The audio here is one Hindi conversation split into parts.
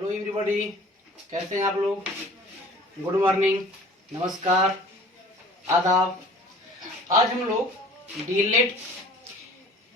हेलो एवरीबॉडी, कैसे हैं आप लोग। गुड मॉर्निंग, नमस्कार, आदाब। आज हम लोग डीएलएड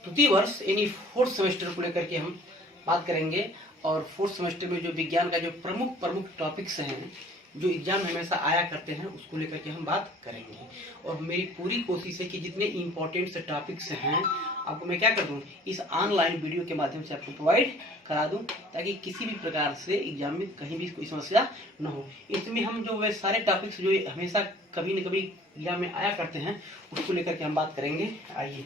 तृतीय वर्ष यानी फोर्थ सेमेस्टर को लेकर के हम बात करेंगे। और फोर्थ सेमेस्टर में जो विज्ञान का जो प्रमुख टॉपिक्स हैं जो एग्जाम में हमेशा आया करते हैं उसको लेकर के हम बात करेंगे। और मेरी पूरी कोशिश है कि जितने इम्पोर्टेंट से टॉपिक्स हैं आपको मैं क्या कर दूं, इस ऑनलाइन वीडियो के माध्यम से आपको प्रोवाइड करा दूं, ताकि किसी भी प्रकार से एग्जाम में कहीं भी कोई समस्या न हो। इसमें हम जो वे सारे टॉपिक्स जो हमेशा कभी न कभी एग्जाम में आया करते हैं उसको लेकर के हम बात करेंगे। आइए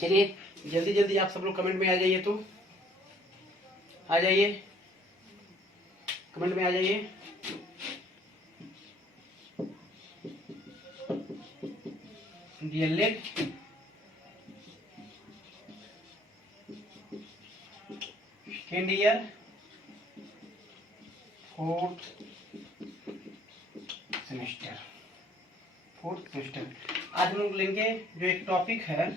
चलिए जल्दी जल्दी आप सब लोग कमेंट में आ जाइए, तो आ जाइए, कमेंट में आ जाइए। DElEd second year fourth semester. आज हम लोग लेंगे जो एक टॉपिक है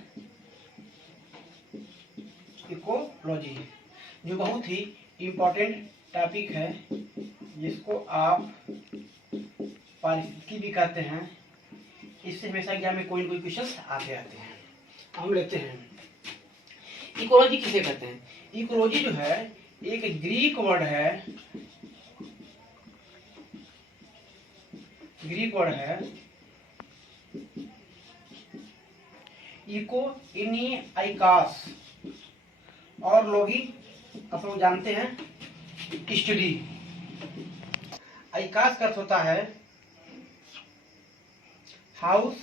इकोलॉजी, जो बहुत ही इम्पोर्टेंट टॉपिक है, जिसको आप पारिस्थितिकी भी कहते हैं। इससे हमेशा एग्जाम में कोई न कोई क्वेश्चन आते रहते हैं। हम लेते हैं इकोलॉजी किसे कहते हैं। इकोलॉजी जो है एक ग्रीक वर्ड है, इको इनी आइकास और लोगी आप लोग जानते हैं स्टडी। आइकास का अर्थ होता है हाउस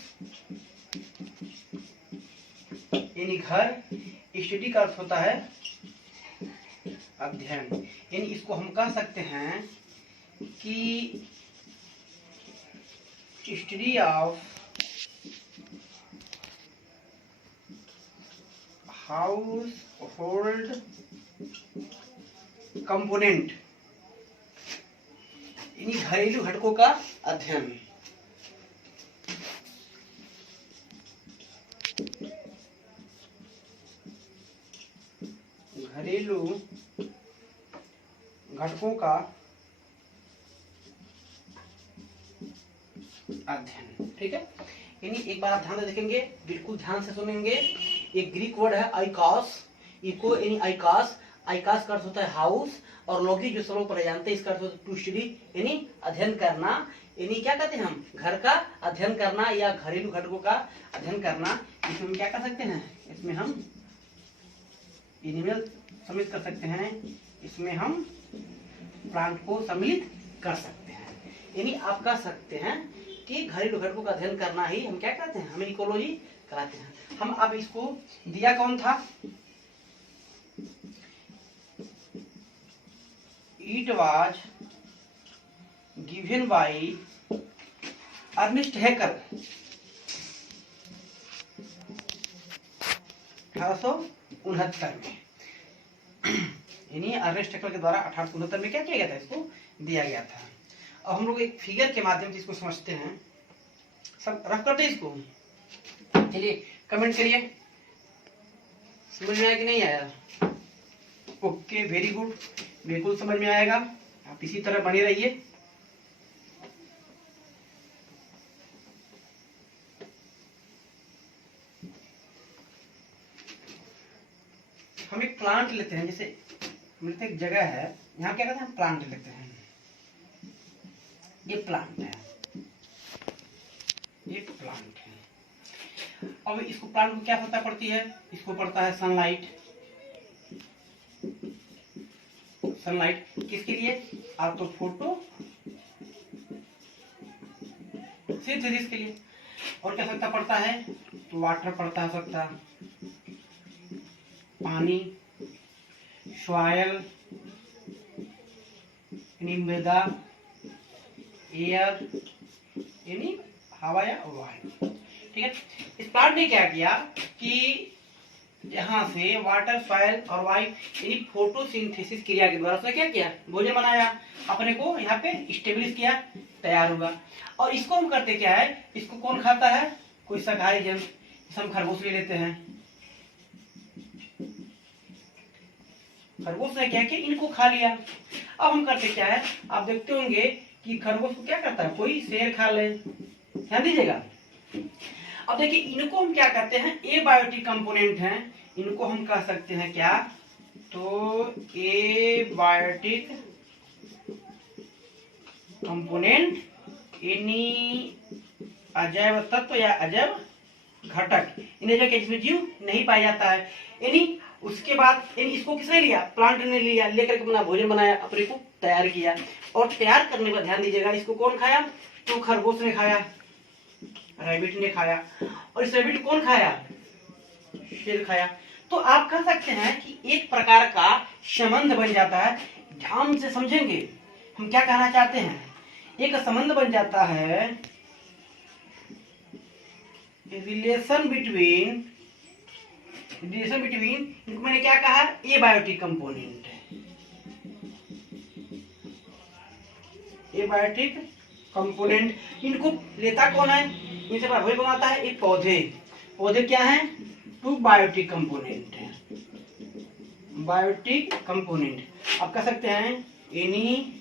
यानी घर, स्टडी का अर्थ होता है अध्ययन। यानी इसको हम कह सकते हैं कि study of house hold component, यानी घरेलू घटकों का अध्ययन। घरेलू घटकों का अध्ययन, ठीक है। यानी एक बार आप ध्यान से देखेंगे, बिल्कुल ध्यान से सुनेंगे। एक ग्रीक वर्ड है आइकास, इको यानी आइकास। आइकास का अर्थ होता है हाउस, और लोगी जो सब लोग पढ़े जानते हैं इसका अर्थ होता है टू स्टडी यानी अध्ययन करना। यानी क्या कहते हैं हम, घर का अध्ययन करना या घरेलू घटकों का अध्ययन करना। इसमें हम क्या कर सकते हैं, इसमें हम एनिमल सम्मिलित कर सकते हैं, इसमें हम प्लांट को सम्मिलित कर सकते हैं। यानी आप कह सकते हैं कि घरेलू घटकों का अध्ययन करना ही हम क्या कहते हैं, हमें इकोलॉजी कराते हैं। हम अब इसको दिया कौन था, it was given by Ernest Haeckel 1869 में। यानी अर्नेस्ट हैकर के द्वारा 1869 में क्या किया गया था, इसको दिया गया था। अब हम लोग एक फिगर के माध्यम से इसको समझते हैं। सब रफ करते हैं इसको। चलिए कमेंट करिए, समझ में आया कि नहीं आया। ओके, वेरी गुड, बिल्कुल समझ में आएगा। आप इसी तरह बने रहिए। हम एक प्लांट लेते हैं, जैसे हम एक जगह है, यहाँ क्या कहते हैं, हम प्लांट लेते हैं। ये प्लांट है, ये प्लांट है। अब इसको प्लांट को क्या सत्ता पड़ती है, इसको पड़ता है सनलाइट। सनलाइट किसके लिए, आप तो फोटो सिंथेसिस के लिए। और क्या सत्ता पड़ता है, तो वाटर पड़ता है सत्ता, पानी, सॉइल यानी मृदा, एयर यानी हवा या वायु, ठीक है। इस प्लांट ने क्या किया कि यहाँ से वाटर, सॉइल और वायु यानी फोटोसिंथेसिस क्रिया के द्वारा उसने क्या किया, भोजन बनाया, अपने को यहाँ पे स्टेब्लिश किया, तैयार होगा। और इसको हम करते क्या है, इसको कौन खाता है, कोई शाकाहारी जंतु। हम खरगोश ले लेते हैं, खरगोश ने क्या किया, इनको खा लिया। अब हम करते क्या है, आप देखते होंगे कि खरगोश को क्या करता है, कोई शेर खा ले, ध्यान दीजिएगा। अब देखिए इनको हम क्या कहते हैं, एबायोटिक कंपोनेंट हैं, इनको हम कह सकते हैं क्या, तो एबायोटिक कंपोनेंट यानी अजैव तत्व या अजैव घटक, इन्हें जो जिसमें जीव नहीं पाया जाता है। यानी उसके बाद इसको किसने लिया, प्लांट ने लिया, लेकर के अपना भोजन बनाया, अपने को तैयार किया, और तैयार करने पर ध्यान दीजिएगा, इसको कौन खाया, तो खरगोश ने खाया, रैबिट ने खाया, और इस रैबिट कौन खाया, शेर खाया। तो आप कह सकते हैं कि एक प्रकार का संबंध बन जाता है। ध्यान से समझेंगे हम क्या कहना चाहते हैं, एक संबंध बन जाता है, रिलेशन बिटवीन मैंने क्या कहा, एबायोटिक कंपोनेंट, एबायोटिक कंपोनेंट, इनको लेता कौन है, इनसे भोजन बनाता है, एक पौधे क्या है, टू बायोटिक कंपोनेंट है, बायोटिक कंपोनेंट। आप कह सकते हैं एनी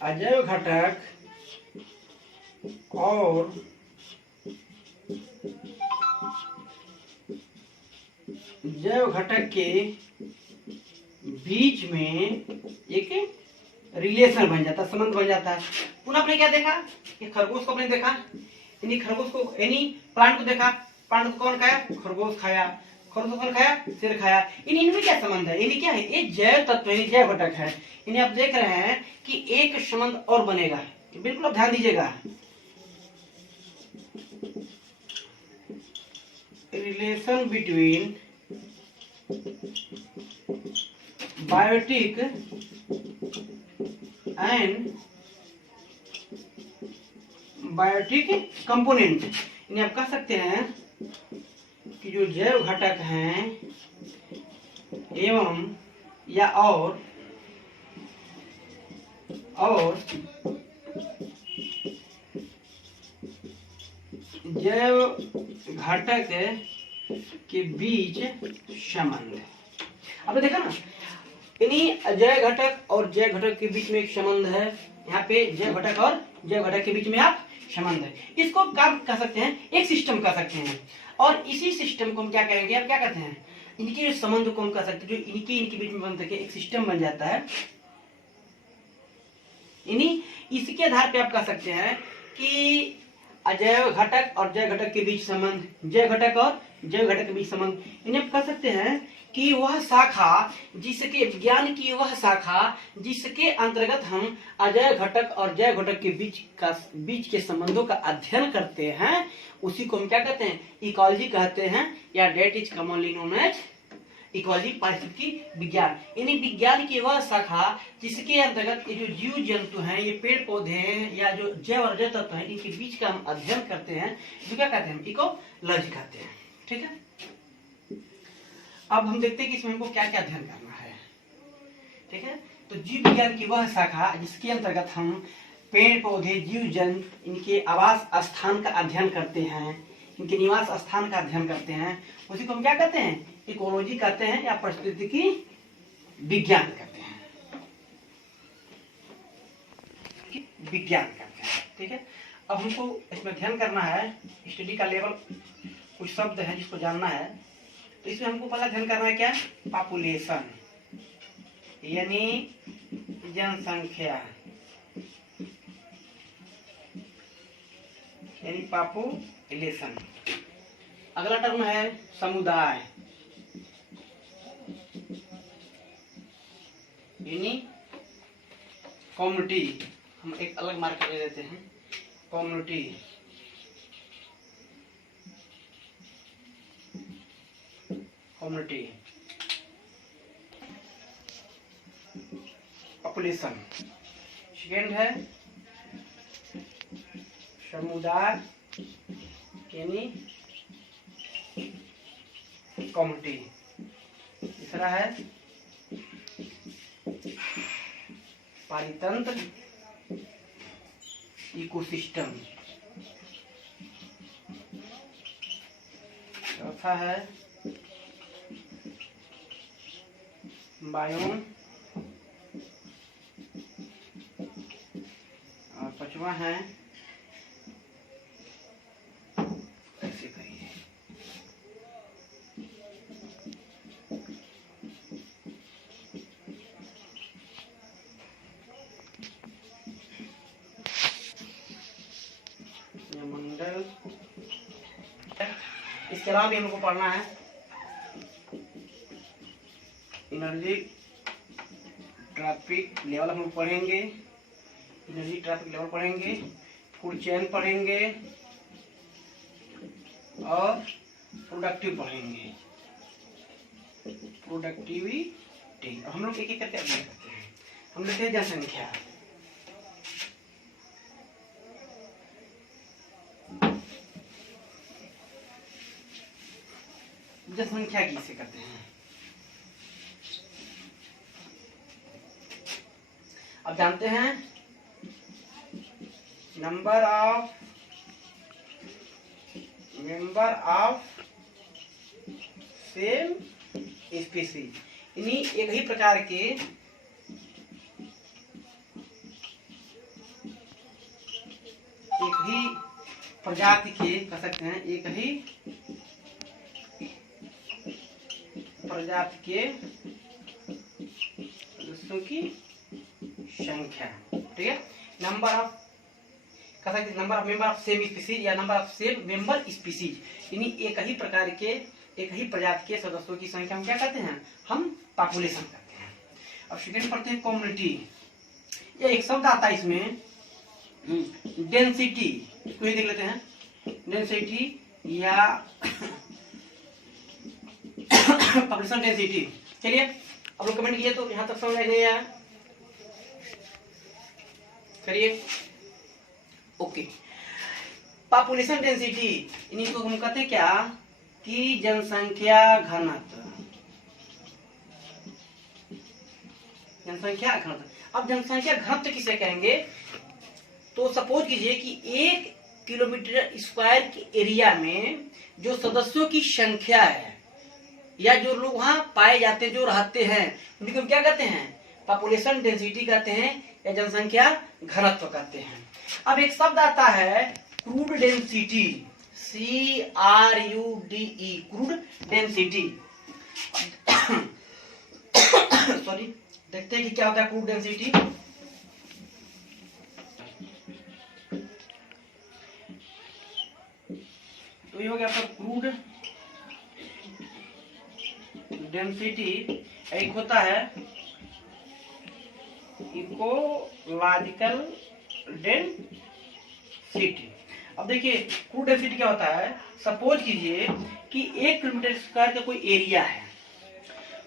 अजैव घटक और जैव घटक के बीच में एक रिलेशन बन जाता है, संबंध बन जाता है। पुनः आपने क्या देखा, ये खरगोश को आपने देखा, यानी खरगोश को यानी प्लांट को देखा, प्लांट को कौन खाया, खरगोश खाया, खरगोश को कौन खाया, शेर खाया। इनमें क्या संबंध है, यानी क्या है, ये जैव तत्व यानी जैव घटक है। यानी आप देख रहे हैं कि एक संबंध और बनेगा, बिल्कुल आप ध्यान दीजिएगा, relation between biotic and biotic component. यानी आप कह सकते हैं कि जो जैव घटक हैं एवं या और जैव घटक के बीच संबंध। आपने देखा ना, यानी अजैव घटक और जैव घटक के बीच में एक संबंध है। यहाँ पे जैव घटक और जैव घटक के बीच में आप संबंध है, इसको क्या कह सकते हैं, एक सिस्टम कह सकते हैं। और इसी सिस्टम को हम क्या कहेंगे, आप क्या कहते हैं, इनके संबंध को हम कह सकते हैं, जो इनके बीच में बन सके एक सिस्टम बन जाता है। यानी इसके आधार पे आप कह सकते हैं कि अजैव घटक और जैव घटक के बीच संबंध, जैव घटक और जैव घटक के बीच संबंध। इन्हें आप कह सकते हैं कि वह शाखा, जिसके विज्ञान की वह शाखा जिसके अंतर्गत हम अजैव घटक और जैव घटक के बीच के संबंधों का अध्ययन करते हैं, उसी को हम क्या कहते हैं, इकोलॉजी कहते हैं, या that is commonly known as ecology, पारिस्थितिकी विज्ञान। यानी विज्ञान की वह शाखा जिसके अंतर्गत ये जो जीव जंतु हैं, ये पेड़ पौधे हैं, या जो जैव और अजैव तत्व हैं, इनके बीच का हम अध्ययन करते हैं, जो क्या कहते हैं, इकोलॉजी कहते हैं। ठीक है, अब हम देखते हैं कि इसमें हमको क्या क्या अध्ययन करना है। ठीक है, तो जीव विज्ञान की वह शाखा जिसके अंतर्गत हम पेड़ पौधे जीव जंतु इनके आवास स्थान का अध्ययन करते हैं, इनके निवास स्थान का अध्ययन करते हैं, उसी को हम क्या कहते हैं, इकोलॉजी कहते हैं, या पारिस्थितिकी विज्ञान कहते हैं, विज्ञान कहते हैं। ठीक है, अब हमको इसमें ध्यान करना है, स्टडी का लेवल, कुछ शब्द है जिसको जानना है। तो इसमें हमको पहला ध्यान करना है क्या, पॉपुलेशन, यानी जनसंख्या, यानी पॉपुलेशन। अगला टर्म है समुदाय, यानी कम्युनिटी। हम एक अलग मार्कर ले लेते हैं, कम्युनिटी। Community, population. सेकेंड है समुदाय, यानी कम्युनिटी। तीसरा है पारितंत्र, इकोसिस्टम। चौथा है बायोम, और पांचवा है ऐसे करिए मंडल। इसके अलावा भी हम लोग को पढ़ना है एनर्जी ट्रैफिक लेवल, हम लोग पढ़ेंगे एनर्जी ट्रैफिक लेवल पढ़ेंगे, फूड चेन पढ़ेंगे और प्रोडक्टिव पढ़ेंगे, प्रोडक्टिविटी। अब हम लोग एक एक करके अध्ययन करते हैं। हम लेते हैं जनसंख्या। जनसंख्या किसे कहते हैं? अब जानते हैं number of member of same species, यानी एक ही प्रकार के एक ही प्रजाति के कह सकते हैं, एक ही प्रजाति के सदस्यों की संख्या, ठीक है। नंबर ऑफ कह सकते हैं number of member of same species या number of same member species, यानी एक ही प्रकार के एक ही प्रजाति के सदस्यों की संख्या हम क्या कहते हैं? हम पॉपुलेशन कहते हैं। अब सेकंड पढ़ते हैं कम्युनिटी। ये एक शब्द आता है इसमें डेंसिटी, इसको ही देख लेते हैं। डेंसिटी या पॉपुलेशन डेंसिटी। चलिए अब लोग कमेंट किए तो यहां तक समझ नहीं आया, करिए ओके। पॉपुलेशन डेंसिटी इन्हीं को हम कहते हैं क्या कि जनसंख्या घनत्व, जनसंख्या घनत्व। अब जनसंख्या घनत्व किसे कहेंगे? तो सपोज कीजिए कि 1 किलोमीटर स्क्वायर के एरिया में जो सदस्यों की संख्या है या जो लोग वहां पाए जाते हैं, जो रहते हैं, उनको हम क्या कहते हैं? पॉपुलेशन डेंसिटी कहते हैं या जनसंख्या घनत्व कहते हैं। अब एक शब्द आता है crude density, CRUDE, crude density. Sorry, देखते हैं कि क्या होता है क्रूड डेंसिटी। तो ये हो गया आपका क्रूड डेंसिटी। एक होता है इकोलॉजिकल डेंसिटी। अब देखिए क्रूड डेंसिटी क्या होता है? सपोज कीजिए कि 1 किलोमीटर स्क्वायर का कोई एरिया है,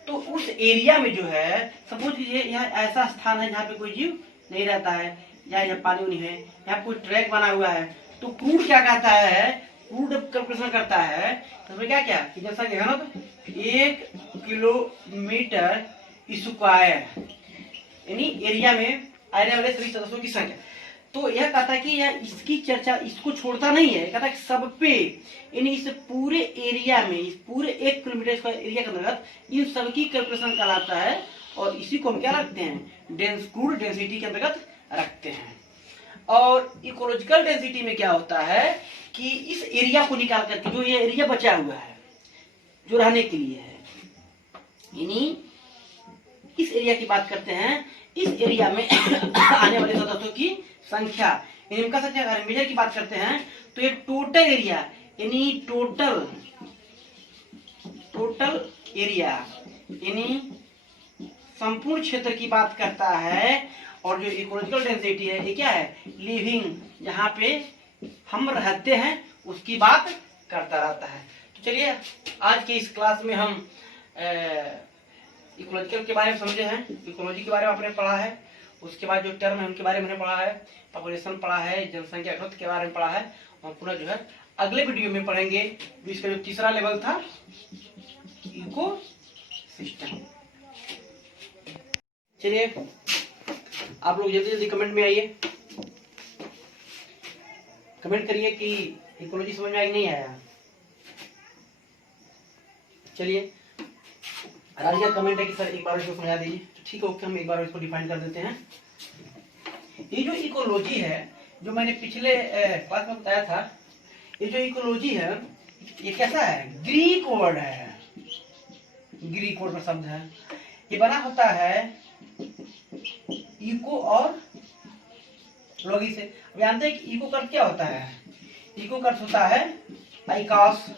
तो उस एरिया में जो है सपोज कीजिए यहाँ ऐसा स्थान है जहाँ पे कोई जीव नहीं रहता है, या यहाँ पानी नहीं है, यहाँ कोई ट्रैक बना हुआ है। तो क्रूड क्या कहता है? क्रूड कैलकुलेशन करता है तो क्या क्या कि जैसा कि 1 किलोमीटर स्क्वायर यानी एरिया में आने वाले सभी सदस्यों की संख्या। तो यह कहता है कि यह इसकी चर्चा इसको छोड़ता नहीं है, कहता है कि सब पे यानी इस पूरे एरिया में, इस पूरे 1 किलोमीटर स्क्वायर एरिया के अंतर्गत इन सब की कैलकुलेशन कराता है और इसी को हम क्या रखते हैं? क्रूड डेंसिटी के अंतर्गत रखते हैं। और इकोलॉजिकल डेंसिटी में क्या होता है कि इस एरिया को निकाल करके जो ये एरिया बचा हुआ है जो रहने के लिए है, यानी इस एरिया की बात करते हैं, इस एरिया में आने वाले सदस्यों की संख्या, यानी हम कह सकते हैं अगर मेजर की बात करते हैं तो ये टोटल एरिया यानी टोटल एरिया यानी संपूर्ण क्षेत्र की बात करता है। और जो इकोलॉजिकल डेंसिटी है ये क्या है? लिविंग, जहाँ पे हम रहते हैं उसकी बात करता रहता है। तो चलिए आज के इस क्लास में हम इकोलॉजिकल के बारे में समझे हैं, इकोलॉजी के बारे में आपने पढ़ा है, उसके बाद जो टर्म है उनके बारे में पढ़ा है, पॉपुलेशन पढ़ा है, जनसंख्या घनत्व के बारे में पढ़ा है। और पूरा जो है अगले वीडियो में पढ़ेंगे जो इसका जो तीसरा लेवल था इको सिस्टम। चलिए आप लोग जल्दी जल्दी कमेंट में आइए, कमेंट करिए कि इकोलॉजी समझ में आई नहीं आया। चलिए राजिया कमेंट है कि सर एक बार इसको समझा दीजिए, तो ठीक है, ओके, हम एक बार इसको डिफाइन कर देते हैं। ये जो इकोलॉजी है, जो मैंने पिछले क्लास में बताया था, ये जो इकोलॉजी है ये कैसा है, ग्रीक वर्ड है, ग्रीक वर्ड का शब्द है। ये बना होता है इको और लॉगी से। अब जानते हैं कि इको का अर्थ क्या होता है, इको का अर्थ होता है आइकास,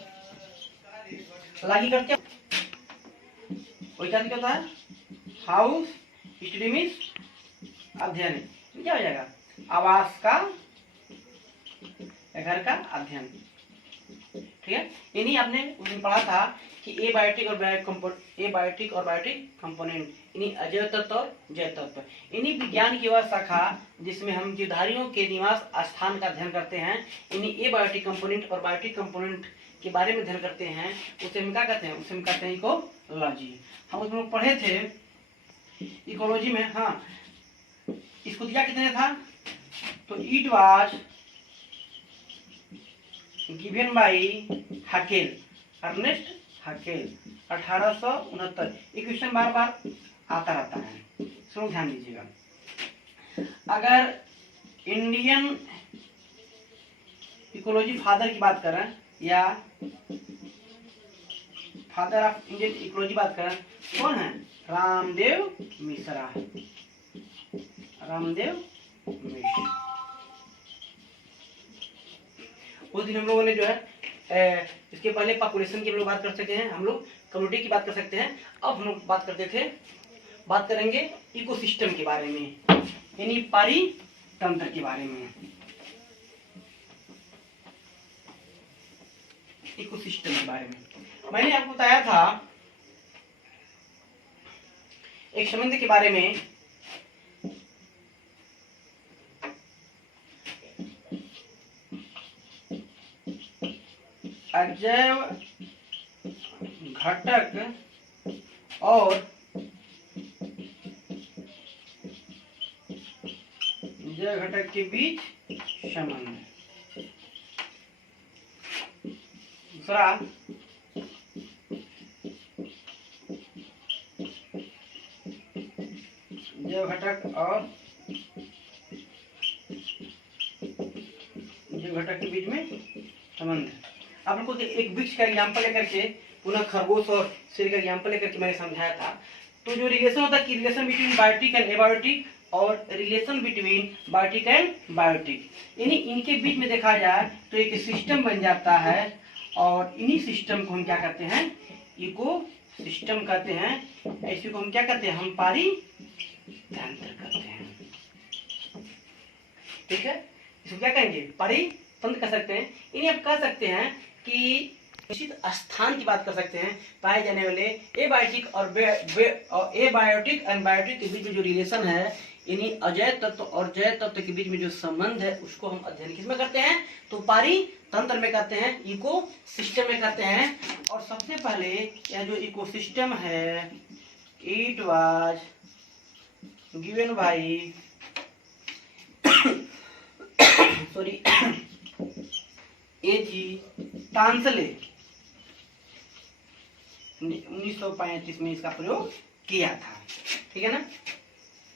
लॉगी का अर्थ क्या, वही क्या होता है, हाउस, स्टडीज, अध्ययन। क्या हो जाएगा, आवास का, घर का अध्ययन। ठीक है, इन्हीं आपने उस दिन पढ़ा था कि एबायोटिक और बायोटिक कंपोनेंट, इन्हीं अजैव तत्व और जैव तत्व, इन्हीं विज्ञान की वह शाखा जिसमें हम जीवधारियों के निवास स्थान का अध्ययन करते हैं, इन्हीं एबायोटिक कंपोनेंट और बायोटिक कंपोनेंट के बारे में अध्ययन करते हैं, उसे हम क्या कहते हैं, उसे हम कहते हैं इकोलॉजी। हम उसमें पढ़े थे इकोलॉजी में, हाँ, इसको दिया कितने था, तो it was given by Haeckel, Ernest Haeckel, 1869। ये क्वेश्चन बार बार आता रहता है, इसको ध्यान दीजिएगा। अगर इंडियन इकोलॉजी फादर की बात करें या फादर ऑफ इंडियन इकोलॉजी बात करें, कौन है, रामदेव मिश्रा, रामदेव मिश्रा। उस दिन हम लोगों ने जो है इसके पहले पॉपुलेशन की हम लोग बात कर सकते हैं, हम लोग कम्युनिटी की बात कर सकते हैं। अब हम लोग बात करेंगे इकोसिस्टम के बारे में, यानी पारितंत्र के बारे में। इकोसिस्टम के बारे में मैंने आपको बताया था एक संबंध के बारे में, अजैव घटक और जैव घटक के बीच संबंध। दूसरा, जैव घटक और जैव घटक के बीच में संबंध। आप लोगों को एक वृक्ष का एग्जाम्पल लेकर के, पुनः खरगोश और शेर का एग्जाम्पल लेकर के मैंने समझाया था। तो जो रिलेशन होता है कि relation between biotic and abiotic और relation between biotic and biotic, यानी इनके बीच में देखा जाए तो एक सिस्टम बन जाता है, और इन्हीं सिस्टम को हम क्या कहते हैं, इको सिस्टम कहते हैं। ऐसे को हम क्या कहते हैं, हम पारितंत्र कहते हैं। ठीक है, इसको क्या कहेंगे, पारितंत्र कह सकते हैं। इन्हें आप कह सकते हैं कि निश्चित स्थान की बात कर सकते हैं, पाए जाने वाले एबायोटिक और एबायोटिक एंड बायोटिक के बीच में जो रिलेशन है, इन्हीं अजैव तत्व और जैव तत्व के बीच में जो संबंध है, उसको हम अध्ययन किसमें करते हैं, तो पारितंत्र में करते हैं, इको सिस्टम में करते हैं। और सबसे पहले यह जो इको सिस्टम है, it was given by sorry A.G. Tansley, 1935 में इसका प्रयोग किया था। ठीक है ना,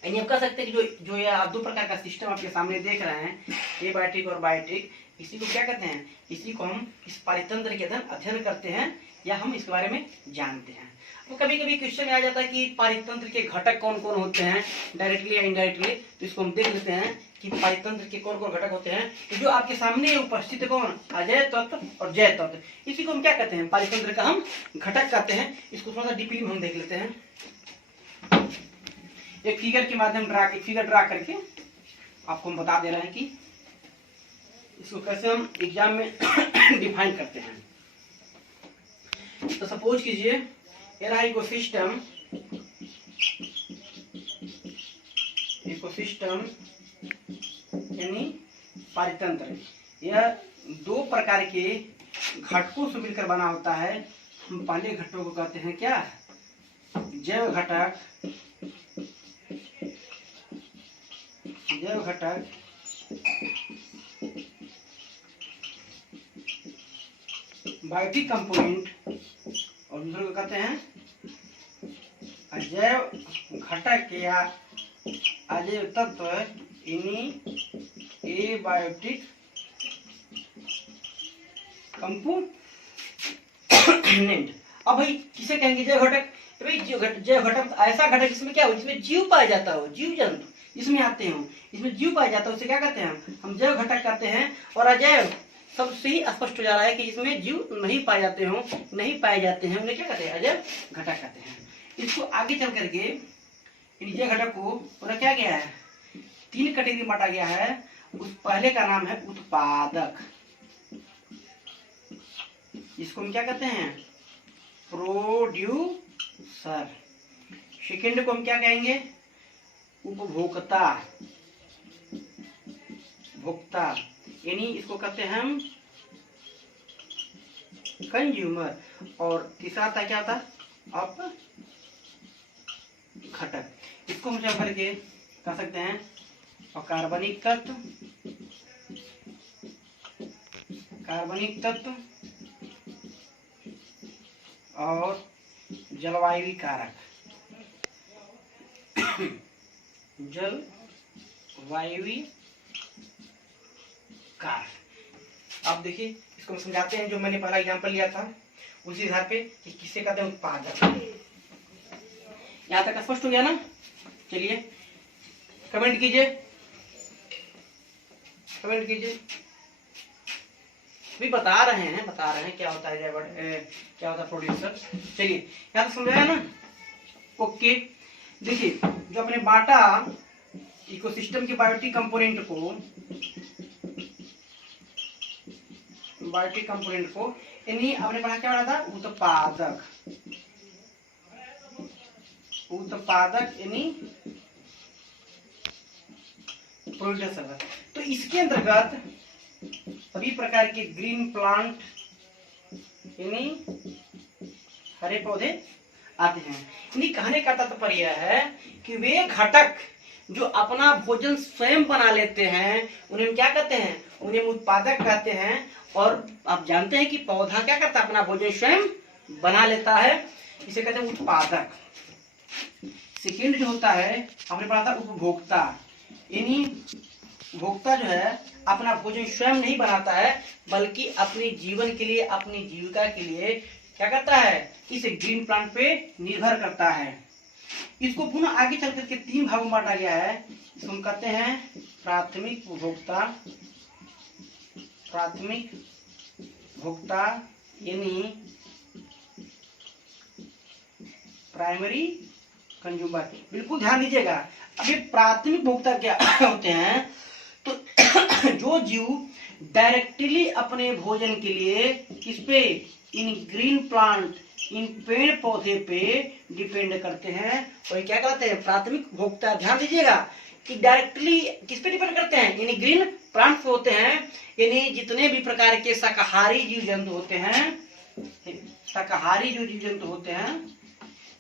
यानी आप कह सकते हैं कि जो ये आप दो प्रकार का सिस्टम आपके सामने देख रहे हैं, एबायोटिक और बायोटिक, इसी को क्या कहते हैं, इसी को हम इस पारितंत्र के अध्ययन करते हैं या हम इसके बारे में जानते हैं। तो कभी कभी क्वेश्चन में आ जाता है कि पारितंत्र के घटक कौन कौन होते हैं, डायरेक्टली या इनडायरेक्टली, तो इसको हम देख लेते हैं कि पारितंत्र के कौन कौन घटक होते हैं। तो जो आपके सामने उपस्थित है कौन, अजैव तत्व और जैव तत्व, इसी को हम क्या कहते हैं, पारितंत्र का हम घटक कहते हैं। इसको थोड़ा सा डीपली हम देख लेते हैं। एक फिगर के माध्यम फिगर ड्रा करके आपको हम बता दे रहे हैं कि इसको कैसे हम एग्जाम में डिफाइन करते हैं। तो सपोज कीजिए ये रहा इकोसिस्टम, यानी पारितंत्र। यह दो प्रकार के घटकों से मिलकर बना होता है। हम पहले घटकों को कहते हैं क्या, जैव घटक, बायोटिक कंपोनेंट, और दूसरे को कहते हैं अजैव घटक या अजैव तत्व एबायोटिक कंपोनेंट। अब भाई किसे कहेंगे जैव घटक? भाई जैव घटक ऐसा घटक जिसमें क्या हो, जिसमें जीव पाया जाता हो, जीव जंतु इसमें आते हो, इसमें जीव पाया जाता है, उसे क्या कहते हैं? हम जैव घटक कहते हैं। और अजैव सबसे ही स्पष्ट हो जा रहा है कि जिसमें जीव नहीं पाए जाते हो, नहीं पाए जाते हैं, उन्हें क्या कहते हैं? अजैव घटक कहते हैं। इसको आगे चल करके इन जैव घटक को पूरा क्या गया है, 3 कैटेगरी बांटा गया है। उस पहले का नाम है उत्पादक, इसको हम क्या कहते हैं? प्रोड्यूसर। सेकेंड को हम क्या कहेंगे? उपभोक्ता, भोक्ता, यानी इसको कहते हैं हम कंज्यूमर। और तीसरा था क्या था? अपघटक। इसको हम जब करके कह सकते हैं अकार्बनिक तत्व, कार्बनिक तत्व और जलवायु कारक। जलवायु कारक। अब देखिए इसको हम समझाते हैं। जो मैंने पहला एग्जांपल लिया था उसी आधार पे कि किसे कहते हैं? उत्पादक। यहां तक स्पष्ट हो गया ना? चलिए कमेंट कीजिए, कमेंट कीजिए। भी बता रहे हैं क्या होता है क्या होता है प्रोड्यूसर। चलिए यहाँ तक समझाया ना? ओके। देखिए जो अपने बांटा इकोसिस्टम के बायोटिक कंपोनेंट को यानी आपने पढ़ा क्या पढ़ा था? उत्पादक, उत्पादक यानी प्रोड्यूसर। तो इसके अंतर्गत सभी प्रकार के ग्रीन प्लांट यानी हरे पौधे आते हैं। यानी कहने का तात्पर्य है कि वे घटक जो अपना भोजन स्वयं बना लेते हैं उन्हें क्या कहते हैं? उन्हें उत्पादक कहते हैं। और आप जानते हैं कि पौधा क्या करता है? अपना भोजन स्वयं बना लेता है, इसे कहते हैं उत्पादक। सेकेंड जो होता है आपने पढ़ा था उपभोक्ता, यानी भोक्ता जो है अपना भोजन स्वयं नहीं बनाता है बल्कि अपने जीवन के लिए, अपनी जीविका के लिए क्या करता है? इस ग्रीन प्लांट पे निर्भर करता है। इसको पुनः आगे चल करके 3 भागों में बांटा गया है। इसको हम कहते हैं प्राथमिक उपभोक्ता, प्राथमिक भोक्ता यानी प्राइमरी कंज्यूमर। बिल्कुल ध्यान दीजिएगा। अभी प्राथमिक भोक्ता क्या होते हैं? तो जो जीव डायरेक्टली अपने भोजन के लिए किस पे? इन ग्रीन प्लांट, इन पेड़ पौधे पे डिपेंड करते हैं, और क्या कहते हैं? प्राथमिक भोक्ता। ध्यान दीजिएगा कि डायरेक्टली किस पे डिपेंड करते हैं? यानी ग्रीन प्लांट्स होते हैं, यानी जितने भी प्रकार के शाकाहारी जीव जंतु होते हैं, शाकाहारी जो जीव जंतु होते हैं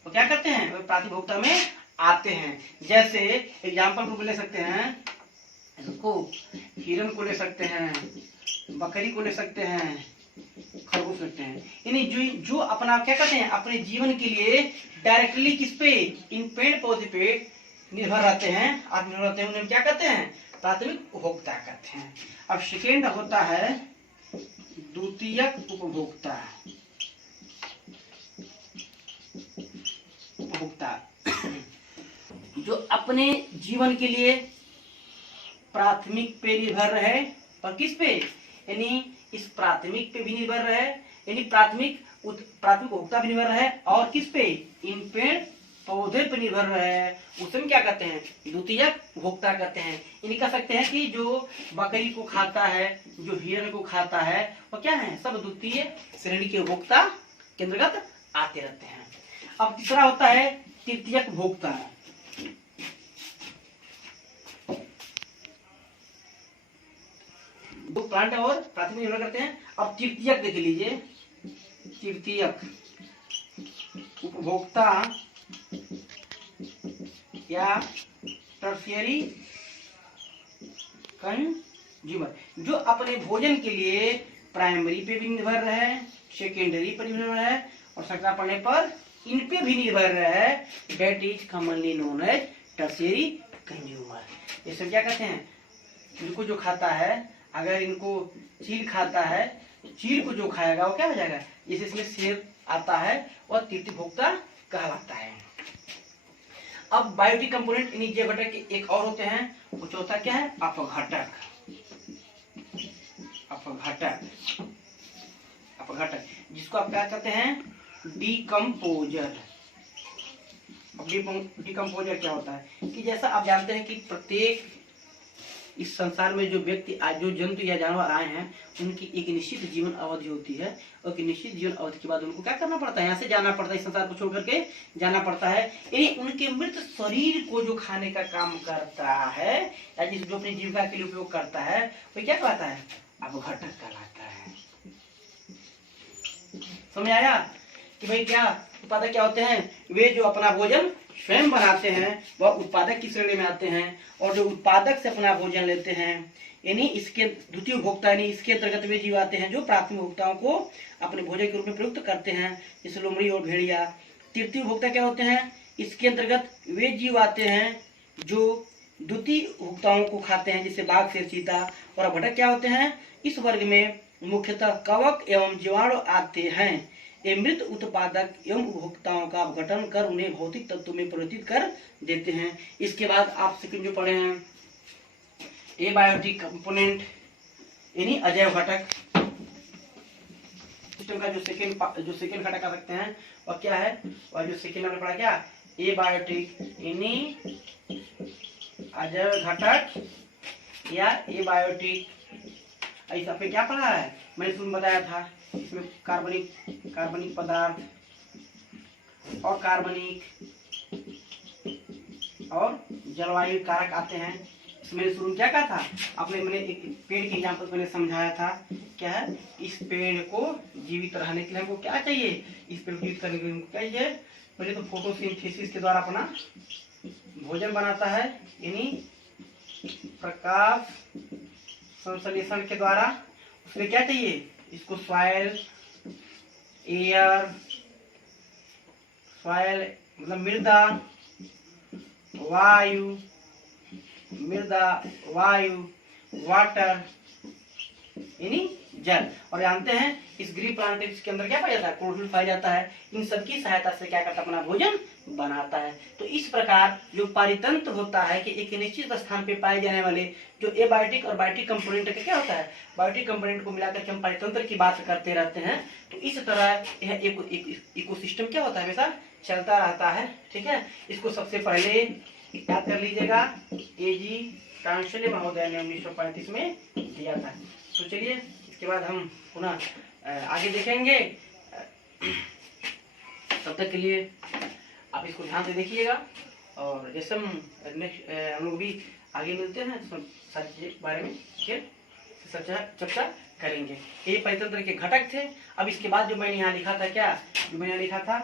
वो क्या करते हैं? वो प्राथमिक भोक्ता में आते हैं। जैसे एग्जाम्पल रूप ले सकते हैं, इसको हिरन को ले सकते हैं, बकरी को ले सकते हैं, खरगोश सकते हैं। यानी जो अपना क्या कहते हैं? अपने जीवन के लिए डायरेक्टली किस पे? इन पेड़ पौधे पे निर्भर रहते हैं, आत्मनिर्भर रहते हैं, उन्हें क्या कहते हैं? प्राथमिक उपभोक्ता कहते हैं। अब सेकेंड होता है द्वितीयक उपभोक्ता। उपभोक्ता जो अपने जीवन के लिए प्राथमिक पे निर्भर रहे, और किस पे? यानी इस प्राथमिक पे भी निर्भर रहे, यानी प्राथमिक उपभोक्ता भी निर्भर रहे, और किस पे? इन पेड़ पौधे पे निर्भर रहे, उसे हम क्या कहते हैं? द्वितीयक उपभोक्ता कहते हैं। यानी कह सकते हैं कि जो बकरी को खाता है, जो हिरन को खाता है, वो क्या है? सब द्वितीय श्रेणी के उपभोक्ता के अंतर्गत आते रहते हैं। अब तीसरा होता है तृतीयक उपभोक्ता। दो प्लांट और प्राथमिक निर्भर करते हैं। अब तृतीयक देख लीजिए, तृतीयक उपभोक्ता या टर्शियरी कंज्यूमर, जो अपने भोजन के लिए प्राइमरी पे भी निर्भर रहे, सेकेंडरी पर निर्भर रहे, और सट्टा पड़ने पर इन पे भी निर्भर है, that is commonly known as tertiary consumer. ये सब क्या कहते हैं, इनको जो खाता है, अगर इनको चील खाता है, चील को जो खाएगा वो क्या हो जाएगा, जैसे इसमें शेर आता है वह तृतीय भोक्ता कहलाता है। अब बायोटिक कंपोनेंट इन जैव घटक के एक और होते हैं, वो चौथा क्या है, अपघटक। अपघटक, अपघटक जिसको आप क्या कहते हैं, डिकम्पोजर। अब डिकम्पोजर क्या होता है कि जैसा आप जानते हैं कि प्रत्येक इस संसार में जो व्यक्ति, जो जंतु या जानवर आए हैं, उनकी एक निश्चित जीवन अवधि होती है, और एक निश्चित जीवन अवधि के बाद उनको क्या करना पड़ता है, यहाँ से जाना पड़ता है, इस संसार को छोड़ करके जाना पड़ता है। यानी उनके मृत शरीर को जो खाने का काम करता है, या जिस जो अपनी जीविका के लिए उपयोग करता है, वो क्या कहलाता है, अपघटक कहलाता है। समझ आया कि भाई क्या उत्पादक क्या होते हैं, वे जो अपना भोजन स्वयं बनाते हैं वह उत्पादक की श्रेणी में आते हैं, और जो उत्पादक से अपना भोजन लेते हैं, यानी इसके द्वितीय उपभोक्ता, यानी इसके अंतर्गत वे जीव आते हैं जो प्राथमिक उपभोक्ताओं को अपने भोजन के रूप में प्रयुक्त करते हैं, जैसे लोमड़ी और भेड़िया। तृतीय उपभोक्ता क्या होते हैं, इसके अंतर्गत वे जीव आते हैं जो द्वितीय उपभोक्ताओं को खाते हैं, जैसे बाघ, शेर, चीता। और अपघटक क्या होते हैं, इस वर्ग में मुख्यतः कवक एवं जीवाणु आते हैं। ये मृत उत्पादक एवं उपभोक्ताओं का अपघटन कर उन्हें भौतिक तत्व में परिवर्तित कर देते हैं। इसके बाद आप सेकंड जो पढ़े हैं, एबायोटिक कंपोनेंट यानी अजैव घटक। सिस्टम का जो सेकंड घटक कह सकते हैं वह क्या है, वह जो सेकंड हमने पढ़ा क्या, एबायोटिक यानी अजैव घटक या एबायोटिक। ऐसा पे क्या पढ़ा है, मैंने शुरू में बताया था, इसमें कार्बनिक पदार्थ और कार्बनिक और जलवायु कारक आते हैं। इसमें शुरू में क्या कहा था आपने, मैंने एक पेड़ के एग्जाम्पल मैंने समझाया था, क्या है, इस पेड़ को जीवित रहने के लिए हमको क्या चाहिए, इस पेड़ को जीवित करने के लिए हमको क्या चाहिए, पहले तो फोटोसिंथेसिस के द्वारा अपना भोजन बनाता है, यानी प्रकाश संश्लेषण के द्वारा। उसमें क्या चाहिए, इसको सॉइल एयर, सॉइल मतलब मृदा, वायु, वाटर यानी जल। और जानते हैं इस ग्रीन प्लांट के अंदर क्या पाया जाता है, क्लोरोफिल पाया जाता है। इन सबकी सहायता से क्या करता है, अपना भोजन बनाता है। तो इस प्रकार जो पारितंत्र होता है कि एक निश्चित स्थान पे पाए जाने वाले जो एबायोटिक और बायोटिक कंपोनेंट का क्या होता है, बायोटिक कंपोनेंट को मिलाकर के हम पारितंत्र की बात करते रहते हैं। तो इस तरह यह इकोसिस्टम क्या होता है, हमेशा चलता रहता है। ठीक है, इसको सबसे पहले याद कर लीजिएगा, एजी कांशले महोदय ने 1935 में दिया था। तो चलिए इसके बाद हम पुनः आगे देखेंगे। तब तक के लिए आप इसको ध्यान से देखिएगा, और जैसे हम लोग भी आगे मिलते हैं तो सारी चीज़ के बारे में चर्चा करेंगे। ये परितंत्र के घटक थे। अब इसके बाद जो मैंने यहाँ लिखा था, क्या जो मैंने लिखा था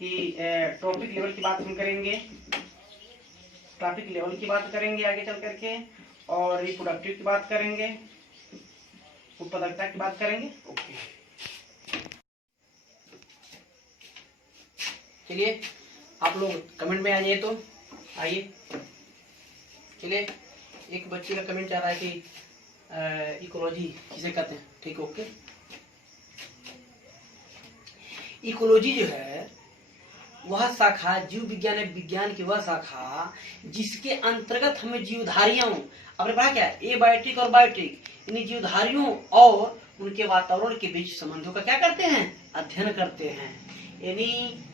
कि टॉपिक लेवल की बात हम करेंगे, टॉपिक लेवल की बात करेंगे आगे चल करके, और रिप्रोडक्टिव की बात करेंगे, उत्पादकता की बात करेंगे। ओके, चलिए आप लोग कमेंट में आ जाइए, तो आइए। चलिए, एक बच्चे का कमेंट आ रहा है कि इकोलॉजी किसे कहते हैं। ठीक, ओके। इकोलॉजी जो है वह शाखा, जीव विज्ञान विज्ञान की वह शाखा जिसके अंतर्गत हमें जीवधारियों, आपने पढ़ा क्या, एबायोटिक और बायोटिक, यानी जीवधारियों और उनके वातावरण के बीच संबंधों का क्या करते हैं, अध्ययन करते हैं। यानी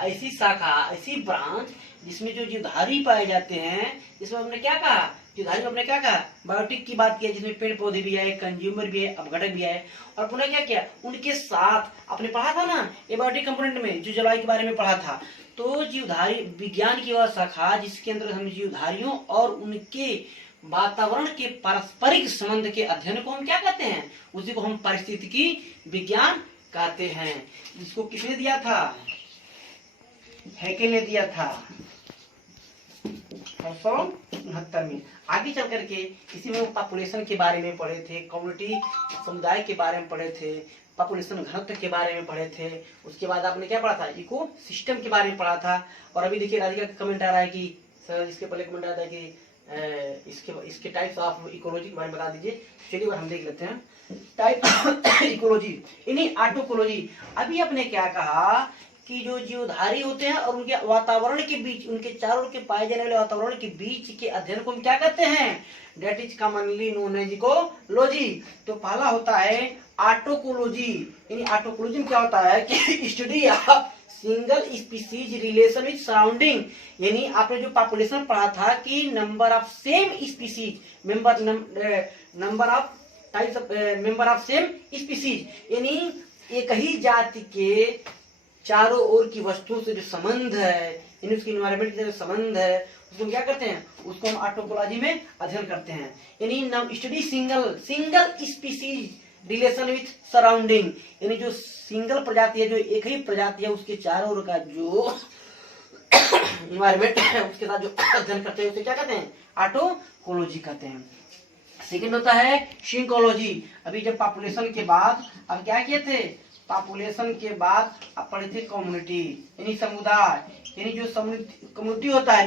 ऐसी शाखा, ऐसी ब्रांच जिसमें जो जीवधारी पाए जाते हैं, जिसमें हमने क्या कहा, जीवधारी में हमने क्या कहा, बायोटिक की बात की, जिसमें पेड़ पौधे भी आए, कंज्यूमर भी है, अपघटक भी आए, और पुनः क्या किया, उनके साथ आपने पढ़ा था ना एबायोटिक कंपोनेंट में जो जलवायु के बारे में पढ़ा था। तो जीवधारी विज्ञान की वह शाखा जिसके अंदर हम जीवधारियों और उनके वातावरण के पारस्परिक संबंध के अध्ययन को हम क्या कहते हैं, उसी को हम पारिस्थितिकी विज्ञान कहते हैं। जिसको किसने दिया था, हैकेल ने दिया था, 1869 में। आगे चल करके इसी में पॉपुलेशन के बारे में पढ़े थे, कम्युनिटी समुदाय के बारे में पढ़े थे, पॉपुलेशन घनत्व के बारे में पढ़े थे। उसके बाद आपने क्या पढ़ा था, इको सिस्टम के बारे में पढ़ा था। और अभी देखिए राधिका का कमेंट आ रहा है कि सर इसके पहले कमेंट आता है कि इसके टाइप्स ऑफ इकोलॉजी के बारे में बता दीजिए। चलिए हम देख लेते हैं टाइप इकोलॉजी यानी ऑटोकोलॉजी। अभी आपने क्या कहा कि जो जीवधारी होते हैं और उनके वातावरण के बीच, उनके चारों ओर के पाए जाने वाले वातावरण के बीच के अध्ययन को हम क्या कहते हैं, that is commonly known as ecology. तो पहला होता है ऑटोकोलॉजी, यानी ऑटोकोलॉजी में क्या होता है कि study of single species relation with surrounding, यानी आपने जो पॉपुलेशन पढ़ा था कि number of same species, number of types of member of same species, यानी एक ही जाति के चारों ओर की वस्तुओं से जो संबंध है, यानी उसकी एनवायरनमेंट के जो संबंध है, उसको क्या करते हैं, उसको हम ऑटोकोलॉजी में अध्ययन करते हैं। यानी study single species relation with surrounding, यानी जो सिंगल प्रजाति है, जो एक ही प्रजाति है, उसके चारों ओर का जो एनवायरनमेंट है उसके साथ जो अध्ययन करते हैं उसे क्या कहते हैं, ऑटोकोलॉजी कहते हैं। सेकंड होता है सिंकोलॉजी। अभी जब पॉपुलेशन के बाद अब क्या किए थे, पॉपुलेशन के बाद आप पढ़े थे कम्युनिटी, यानी समुदाय, यानी जो कम्युनिटी होता है,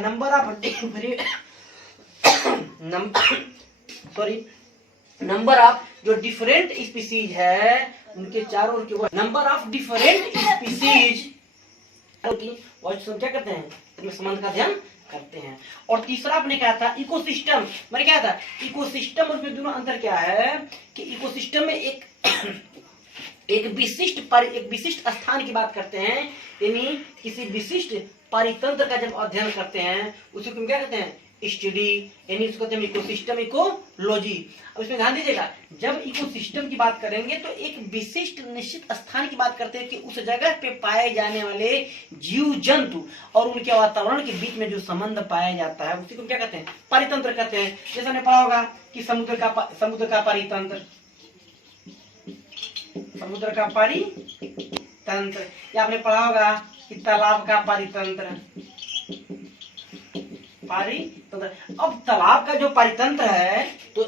नंबर ऑफ जो डिफरेंट स्पीसीज है उनके चारों ओर के नंबर ऑफ डिफरेंट स्पीसीज क्या करते हैं, संबंध का अध्ययन करते हैं। और तीसरा आपने क्या था, इकोसिस्टम। मैंने क्या था, इकोसिस्टम और उसमें दोनों अंतर क्या है कि इकोसिस्टम में एक विशिष्ट स्थान की बात करते हैं, यानी किसी विशिष्ट परितंत्र का जब अध्ययन करते हैं उसे हम क्या कहते हैं, स्टडी, यानी उसको कहते हैं इकोसिस्टम इकोलॉजी। अब इसमें ध्यान दीजिएगा, जब इकोसिस्टम की बात करेंगे तो एक विशिष्ट निश्चित स्थान की बात करते हैं कि उस जगह पे पाए जाने वाले जीव जंतु और उनके वातावरण के बीच में जो संबंध पाया जाता है उसी को क्या कहते हैं, परितंत्र कहते हैं। जैसे हमने पढ़ा होगा कि समुद्र का परितंत्र, समुद्र का परितंत्र, या आपने पढ़ा होगा कि तालाब का परितंत्र। अब तालाब का जो परितंत्र है तो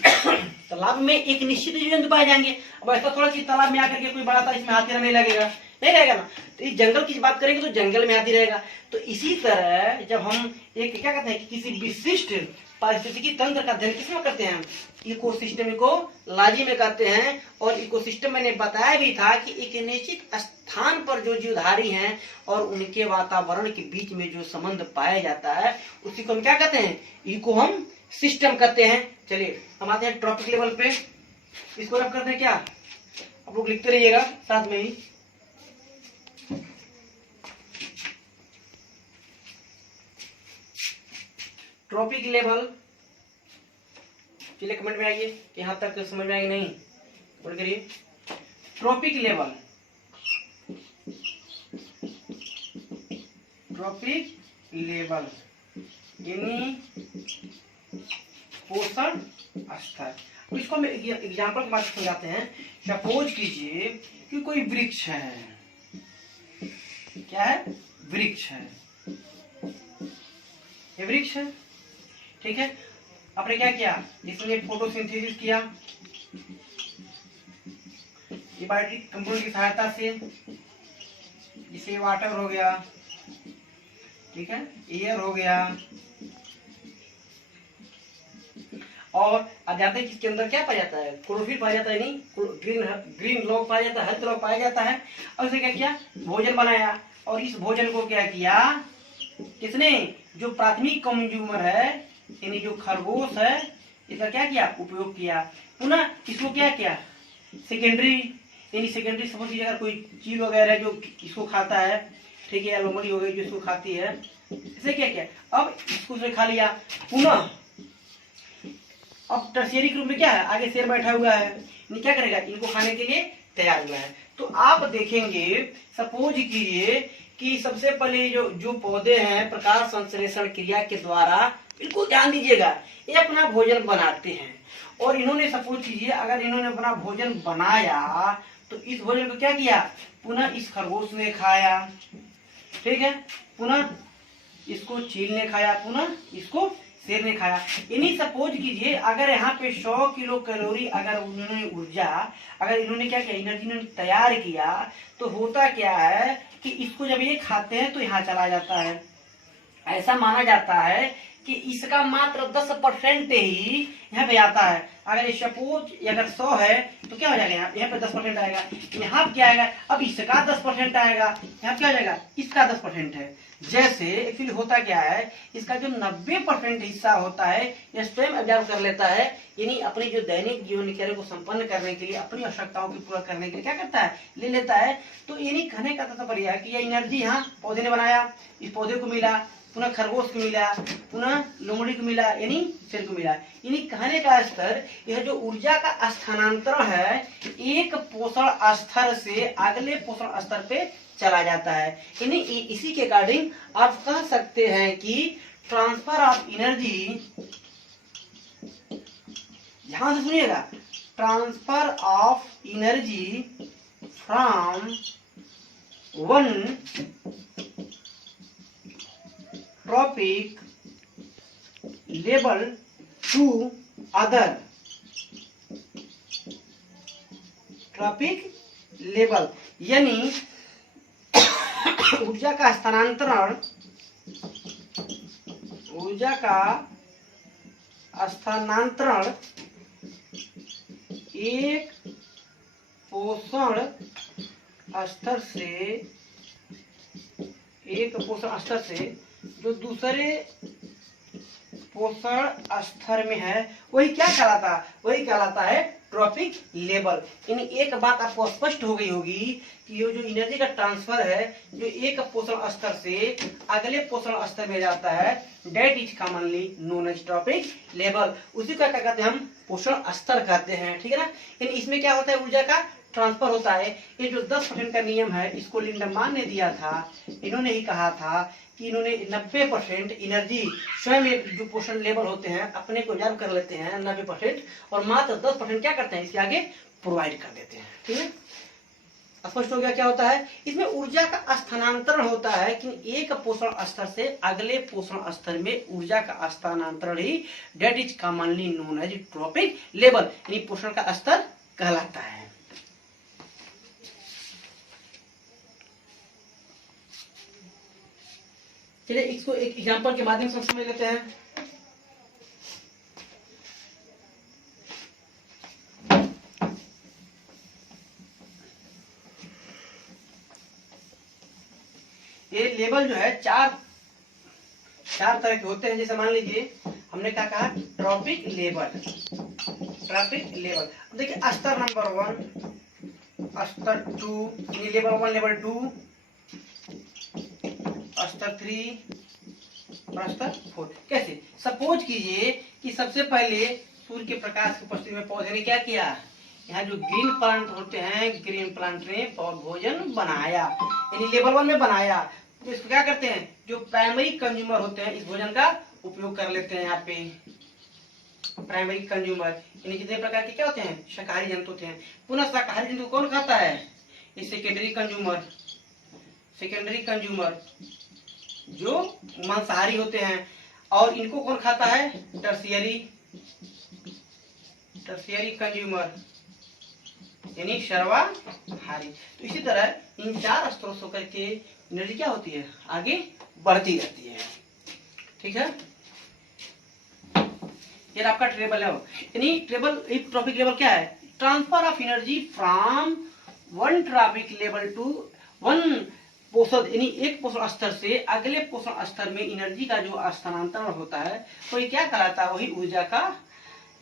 तालाब में एक निश्चित जीव जंतु पाए जाएंगे। अब ऐसा थोड़ा कि तालाब में आकर के कोई बड़ा था इसमें हाथी रहने लगेगा, नहीं रहेगा ना। तो इस जंगल की बात करेंगे तो जंगल में हाथी रहेगा। तो इसी तरह जब हम एक क्या कहते हैं कि किसी विशिष्ट पारिस्थितिकी तंत्र का अध्ययन किसमें करते हैं, इकोसिस्टम इकोलॉजी में करते हैं। और इकोसिस्टम मैंने बताया भी था कि एक निश्चित स्थान पर जो जीवधारी हैं और उनके वातावरण के बीच में जो संबंध पाया जाता है उसी को हम क्या कहते हैं, इको हम सिस्टम कहते हैं। चलिए हम आते हैं टॉपिक लेवल पे, इसको रब करते हैं क्या, आप लोग लिखते रहिएगा साथ में ही। टॉपिक लेवल, चलिए कमेंट में आइए कि यहां तक समझ में आएगी नहीं, बोल करिए। ट्रॉपिक लेवल, ट्रॉपिक लेवल यानी पोषण स्तर। तो इसको हम एग्जाम्पल के बाद समझाते हैं। सपोज कीजिए कि कोई वृक्ष है, क्या है, वृक्ष है, ये वृक्ष है, ठीक है। आपने क्या किया, इसने फोटोसिंथेसिस किया, ये बायोटिक कंपाउंड की सहायता से, इसे वाटर हो गया, ठीक है, एयर हो गया, और अब जाते हैं इसके अंदर क्या पाया जाता है, क्लोरोफिल पाया जाता है, नहीं ग्रीन लॉग पाया जाता है, हरित लॉग पाया जाता है। और उसे क्या किया, भोजन बनाया, और इस भोजन को क्या किया, किसने, जो प्राथमिक कंज्यूमर है यानी जो खरगोश है, इसका क्या किया, उपयोग किया। पुनः इसको क्या किया, सेकेंडरी, यानी सेकेंडरी सपोज कीजिए अगर कोई चील वगैरह जो इसको खाता है, ठीक है, या लोमड़ी हो गई जो इसको खाती है, इसे क्या किया, अब इसको खा लिया। पुनः अब टर्शियरी ग्रुप में क्या है, आगे शेर बैठा हुआ है, क्या करेगा, इनको खाने के लिए तैयार हुआ है। तो आप देखेंगे, सपोज कीजिए कि सबसे पहले जो पौधे हैं प्रकाश संश्लेषण क्रिया के द्वारा, बिल्कुल ध्यान दीजिएगा, ये अपना भोजन बनाते हैं। और इन्होंने सपोज कीजिए अगर इन्होंने अपना भोजन बनाया तो इस भोजन को क्या किया, पुनः इस खरगोश ने खाया, ठीक है। पुनः इसको चील ने खाया, पुनः इसको शेर ने खाया। यानी सपोज कीजिए अगर यहाँ पे 100 किलो कैलोरी अगर उन्होंने ऊर्जा, अगर इन्होंने क्या किया, एनर्जी इन्होंने तैयार किया, तो होता क्या है कि इसको जब ये खाते हैं तो यहाँ चला जाता है। ऐसा माना जाता है कि इसका मात्र 10% ही यहाँ पे आता है। अगर सपोज अगर 100 है तो क्या हो जाएगा, यहाँ पे 10% आएगा, यहाँ क्या आएगा, अब इसका 10% आएगा, यहाँ क्या हो जाएगा, इसका 10% है। जैसे एक्चुअली होता क्या है, इसका जो 90% हिस्सा होता है यह स्वयं अब्जॉर्ब कर लेता है, यानी अपनी जो दैनिक जीवन कार्य को संपन्न करने के लिए, अपनी आवश्यकताओं की पूरा करने के लिए क्या करता है, ले लेता है। तो यानी कहने का तात्पर्य है कि यह एनर्जी यहाँ पौधे ने बनाया, इस पौधे को मिला, पुनः खरगोश को मिला, पुनः लोमड़ी को मिला, यानी शेर को मिला। यानी कहने का स्तर, यह जो ऊर्जा का स्थानांतरण है एक पोषण स्तर से अगले पोषण स्तर पे चला जाता है। यानी इसी के अकॉर्डिंग आप कह सकते हैं कि ट्रांसफर ऑफ एनर्जी, ध्यान से सुनिएगा, transfer of energy from one trophic level to other trophic level, यानी ऊर्जा का स्थानांतरण, ऊर्जा का स्थानांतरण एक पोषण स्तर से, एक पोषण स्तर से जो दूसरे पोषण स्तर में है वही क्या कहलाता है, वही कहलाता है ट्रॉपिक लेवल। यानी एक बात आपको स्पष्ट हो गई होगी कि ये जो एनर्जी का ट्रांसफर है जो एक पोषण स्तर से अगले पोषण स्तर में जाता है, that is commonly known as trophic level, उसी का क्या कहते हैं हम, पोषण स्तर कहते हैं। ठीक है ना। यानी इसमें क्या होता है, ऊर्जा का ट्रांसफर होता है। ये जो 10% का नियम है इसको लिंडमान ने दिया था, इन्होंने ही कहा था कि इन्होंने 90% एनर्जी स्वयं एक जो पोषण लेवल होते हैं अपने को ऑब्जर्व कर लेते हैं 90%, और मात्र 10% क्या करते हैं, इसके आगे प्रोवाइड कर देते हैं। ठीक है, स्पष्ट हो गया क्या होता है। इसमें ऊर्जा का स्थानांतरण होता है कि एक पोषण स्तर से अगले पोषण स्तर में ऊर्जा का स्थानांतरण ही that is commonly known as trophic level, यानी पोषण का स्तर कहलाता है। चलिए इसको एक एग्जांपल के माध्यम से समझ लेते हैं। ये लेवल जो है चार तरह के होते हैं। जैसे मान लीजिए हमने क्या कहा, ट्रॉपिक लेवल, ट्रॉपिक लेवल। देखिए स्तर नंबर 1, स्तर 2, लेवल 1, लेवल 2, स्तर 3 और स्तर 4। कैसे, सपोज कीजिए कि सबसे पहले सूर्य के प्रकाश की उपस्थिति में पौधे ने क्या किया, यहाँ जो ग्रीन प्लांट होते हैं, ग्रीन प्लांट ने भोजन बनाया, यानी लेवल 1 में बनाया। तो इसको क्या करते हैं, जो प्राइमरी कंज्यूमर होते हैं इस भोजन का उपयोग कर लेते हैं। यहाँ पे प्राइमरी कंज्यूमर यानी कितने प्रकार के क्या होते हैं, शाकाहारी जंतु होते हैं। पुनः शाकाहारी जंतु कौन खाता है, ये सेकेंडरी कंज्यूमर, सेकेंडरी कंज्यूमर जो मांसाहारी होते हैं। और इनको कौन खाता है, टर्शियरी, टर्शियरी कंज्यूमर यानी सर्वाहारी। तो इसी तरह इन चार स्तरों से होकर के एनर्जी क्या होती है, आगे बढ़ती रहती है। ठीक है, ये आपका टेबल है, यानी टेबल ट्रॉपिक लेवल क्या है, transfer of energy from one trophic level to one पोषण, यानी एक पोषण स्तर से अगले पोषण स्तर में एनर्जी का जो स्थानांतरण होता है वही क्या कहलाता है, वही ऊर्जा का,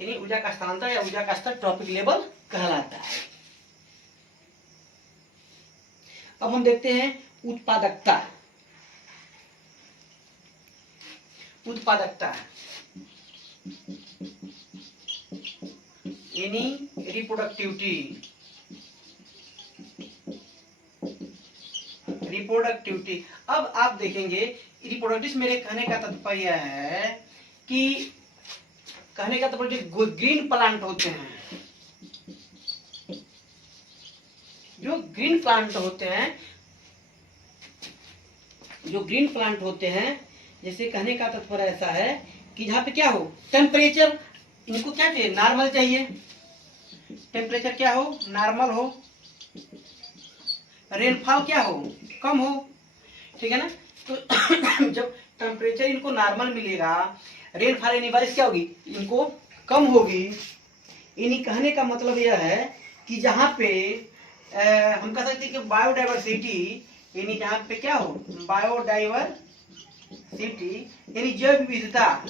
यानी ऊर्जा का स्थानांतरण या ऊर्जा का स्तर ट्रॉपिक लेवल कहलाता है। अब हम देखते हैं उत्पादकता, उत्पादकता यानी रिप्रोडक्टिविटी, रिप्रोडक्टिविटी। अब आप देखेंगे रिप्रोडक्टिव, मेरे कहने का तात्पर्य है कि कहने का तात्पर्य जो ग्रीन प्लांट होते हैं, जो ग्रीन प्लांट होते हैं, जो ग्रीन प्लांट होते हैं जैसे कहने का तात्पर्य ऐसा है कि जहाँ पे क्या हो टेम्परेचर, इनको क्या चाहिए, नॉर्मल चाहिए, टेम्परेचर क्या हो, नॉर्मल हो, रेनफॉल क्या हो, कम हो, ठीक है ना। तो जब टेम्परेचर इनको नॉर्मल मिलेगा, रेनफॉल यानी बारिश क्या होगी, इनको कम होगी। इन्हीं कहने का मतलब यह है कि जहाँ पे हम कह सकते हैं कि बायोडाइवर्सिटी, यानी जहाँ पे क्या हो बायोडाइवर्सिटी यानी जैव विविधता,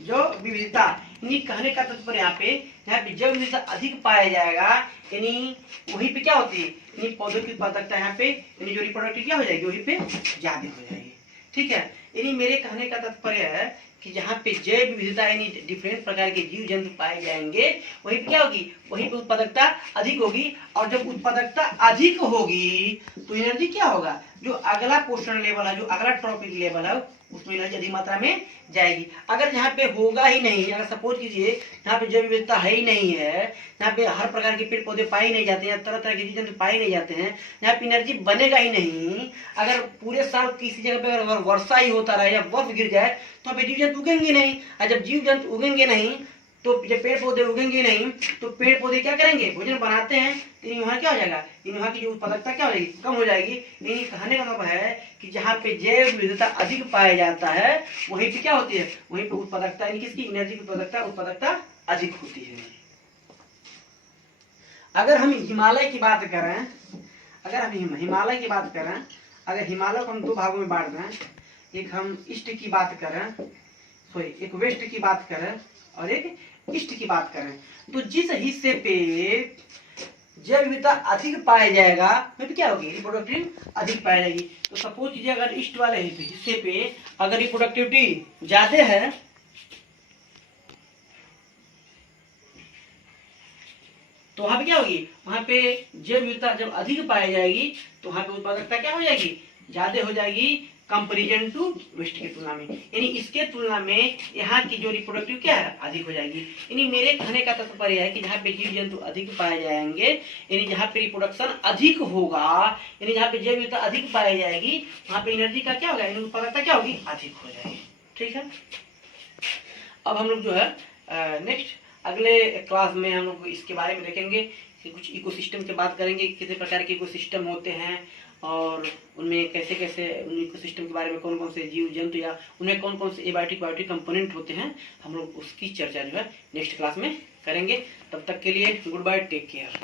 जो विविधता, यानी कहने का तात्पर्य यहाँ पे जैव विविधता अधिक पाया जाएगा, यानी वहीं पे क्या होती है, यानी पौधों की उत्पादकता यहाँ पे यानी जो रिप्रोडक्टिव क्या हो जाएगी वहीं पे ज्यादा हो जाएगी, ठीक है। यानी मेरे कहने का तात्पर्य है कि जहाँ पे जैव विविधता यानी डिफरेंट प्रकार के जीव जंतु पाए जाएंगे वहीं पे क्या होगी, वहीं पे उत्पादकता अधिक होगी। और जब उत्पादकता अधिक होगी तो एनर्जी क्या होगा, जो अगला पोषण लेवल है, जो अगला ट्रॉपिक लेवल है, उसमें एनर्जी अधिक मात्रा में जाएगी। अगर यहाँ पे होगा ही नहीं, अगर सपोज कीजिए यहाँ पे जैव विविधता है ही नहीं है, यहाँ पे हर प्रकार के पेड़ पौधे पाए नहीं जाते हैं, तरह तरह के जीव जंतु पाए नहीं जाते हैं, यहाँ पे एनर्जी बनेगा ही नहीं। अगर पूरे साल किसी जगह पे अगर वर्षा ही होता रहे या बर्फ गिर जाए तो यहाँ पे जीव जंतु उगेंगे नहीं, और जब जीव जंतु उगेंगे नहीं तो जब पेड़ पौधे उगेंगे नहीं तो पेड़ पौधे क्या करेंगे, भोजन बनाते हैं, तो वहाँ क्या हो जाएगा, वहाँ की जो उत्पादकता क्या हो जाएगी, कम हो जाएगी। यानी कहने का मतलब है कि जहाँ पे जैव विविधता अधिक पाया जाता है वहीं पे क्या होती है, वहीं पे उत्पादकता यानी किसकी, एनर्जी की उत्पादकता अधिक होती है। अगर हम हिमालय की बात करें, अगर हिमालय को हम दो भागों में बांट दें, एक हम ईस्ट की बात करें, सॉरी एक वेस्ट की बात करें और एक ईस्ट की बात करें, तो जिस हिस्से पे जैव विविधता अधिक पाया जाएगा वहीं पे क्या होगी, रिप्रोडक्टिव अधिक पाई जाएगी। तो सपोज कीजिए अगर ईस्ट वाले हिस्से पे अगर रिप्रोडक्टिविटी ज्यादा है तो वहां पे क्या होगी, वहां पे जैव विविधता जब अधिक पाई जाएगी तो वहां पे उत्पादकता क्या हो जाएगी, ज्यादा हो जाएगी कंपेरिजन टू वेस्ट की तुलना में, यानी इसके तुलना में यहाँ की जो रिप्रोडक्टिव क्या है अधिक हो जाएगी। यानी मेरे कहने का तात्पर्य है कि जहाँ पे जीव जंतु अधिक पाए जाएंगे, यानी जहाँ पे रिप्रोडक्शन अधिक होगा, यानी जहाँ पे जैव विविधता अधिक पाई जाएगी वहां पे एनर्जी का क्या होगा, यानी उत्पादकता क्या होगी, अधिक हो जाएगी, ठीक है। अब हम लोग जो है नेक्स्ट अगले क्लास में हम लोग इसके बारे में देखेंगे कि कुछ इकोसिस्टम की बात करेंगे, कितने प्रकार के इकोसिस्टम होते हैं और उनमें कैसे कैसे उन इकोसिस्टम के बारे में कौन कौन से जीव जंतु या उनमें कौन कौन से एबायोटिक बायोटिक कंपोनेंट होते हैं, हम लोग उसकी चर्चा जो है नेक्स्ट क्लास में करेंगे। तब तक के लिए गुड बाय, टेक केयर।